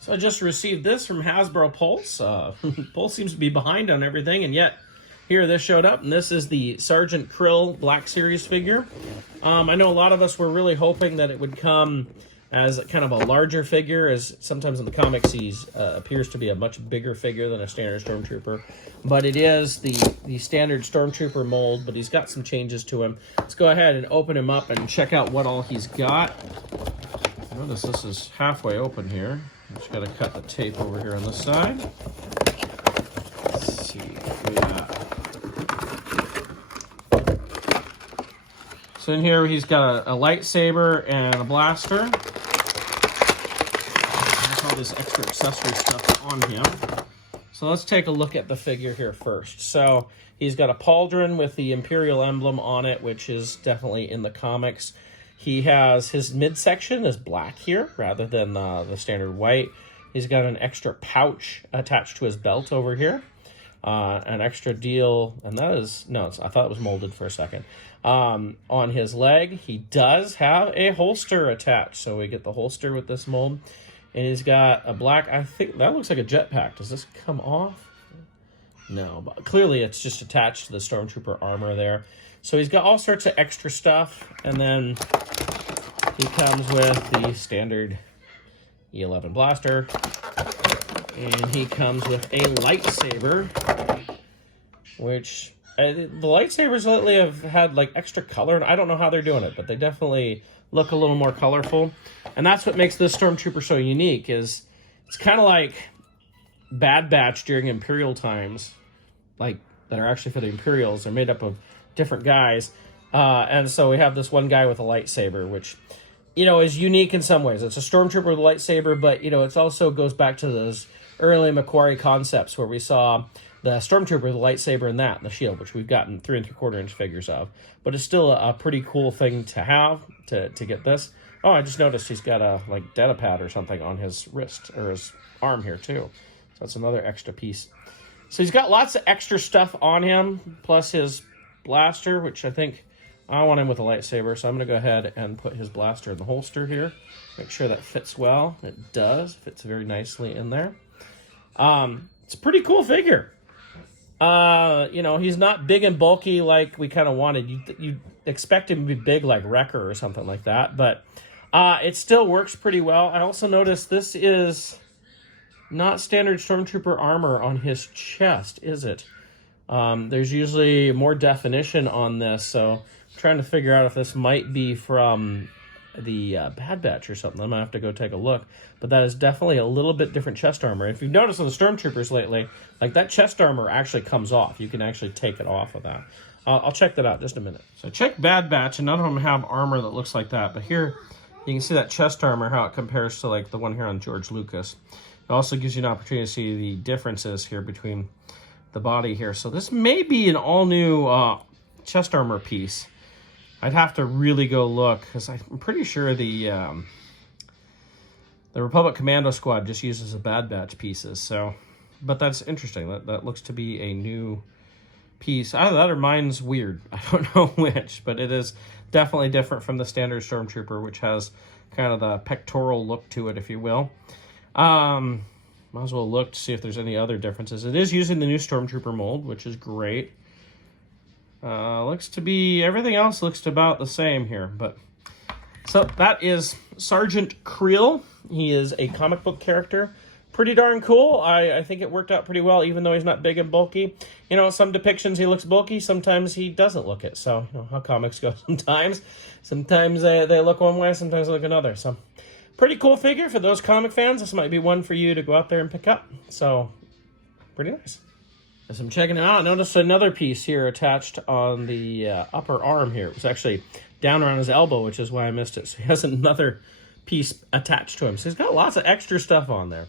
So I just received this from Hasbro Pulse. Pulse seems to be behind on everything, and yet here this showed up, and this is the Sergeant Kreel Black Series figure. I know a lot of us were really hoping that it would come as kind of a larger figure, as sometimes in the comics he appears to be a much bigger figure than a standard Stormtrooper. But it is the standard Stormtrooper mold, but he's got some changes to him. Let's go ahead and open him up and check out what all he's got. Notice this is halfway open here. Just got to cut the tape over here on this side. Let's see what we got. So in here he's got a lightsaber and a blaster. There's all this extra accessory stuff on him. So let's take a look at the figure here first. So he's got a pauldron with the Imperial emblem on it, which is definitely in the comics. He has his midsection is black here rather than the standard white. He's got an extra pouch attached to his belt over here. An extra deal, and that is, no, I thought it was molded for a second. On his leg, he does have a holster attached. So we get the holster with this mold. And he's got a black, I think that looks like a jetpack. Does this come off? No, but clearly it's just attached to the Stormtrooper armor there. So he's got all sorts of extra stuff, and then he comes with the standard E11 blaster, and he comes with a lightsaber, which the lightsabers lately have had like extra color, and I don't know how they're doing it, but they definitely look a little more colorful. And that's what makes this Stormtrooper so unique, is it's kind of like Bad Batch during Imperial times, like that are actually for the Imperials. They're made up of different guys, and so we have this one guy with a lightsaber, which, you know, is unique in some ways. It's a Stormtrooper with a lightsaber, but, you know, it also goes back to those early Macquarie concepts where we saw the Stormtrooper with a lightsaber and the shield, which we've gotten 3 3/4 inch figures of. But it's still a pretty cool thing to have, to get this. Oh, I just noticed he's got a, like, datapad or something on his wrist, or his arm here, too. So that's another extra piece. So he's got lots of extra stuff on him, plus his blaster, which I think I want him with a lightsaber, so I'm going to go ahead and put his blaster in the holster here. Make sure that fits well. It does. Fits very nicely in there. It's a pretty cool figure. You know, he's not big and bulky like we kind of wanted. You expect him to be big like Wrecker or something like that, but it still works pretty well. I also noticed this is not standard Stormtrooper armor on his chest, is it? There's usually more definition on this, so I'm trying to figure out if this might be from the Bad Batch or something. I might have to go take a look. But that is definitely a little bit different chest armor. If you've noticed on the Stormtroopers lately, like that chest armor actually comes off. You can actually take it off with that. I'll check that out just a minute. So check Bad Batch, and none of them have armor that looks like that. But here, you can see that chest armor, how it compares to like the one here on George Lucas. It also gives you an opportunity to see the differences here between the body here. So this may be an all-new chest armor piece. I'd have to really go look, because I'm pretty sure the Republic Commando Squad just uses the Bad Batch pieces. So, but that's interesting. That looks to be a new piece. Either that or mine's weird. I don't know which, but it is definitely different from the standard Stormtrooper, which has kind of the pectoral look to it, if you will. Might as well look to see if there's any other differences. It is using the new Stormtrooper mold, which is great. Looks to be, everything else looks about the same here. But so that is Sergeant Kreel. He is a comic book character. Pretty darn cool. I think it worked out pretty well, even though he's not big and bulky. You know, some depictions he looks bulky, sometimes he doesn't look it. So, you know how comics go sometimes. Sometimes they look one way, sometimes they look another. So, pretty cool figure for those comic fans. This might be one for you to go out there and pick up. So, pretty nice. As I'm checking it out, notice another piece here attached on the upper arm here. It was actually down around his elbow, which is why I missed it. So he has another piece attached to him. So he's got lots of extra stuff on there.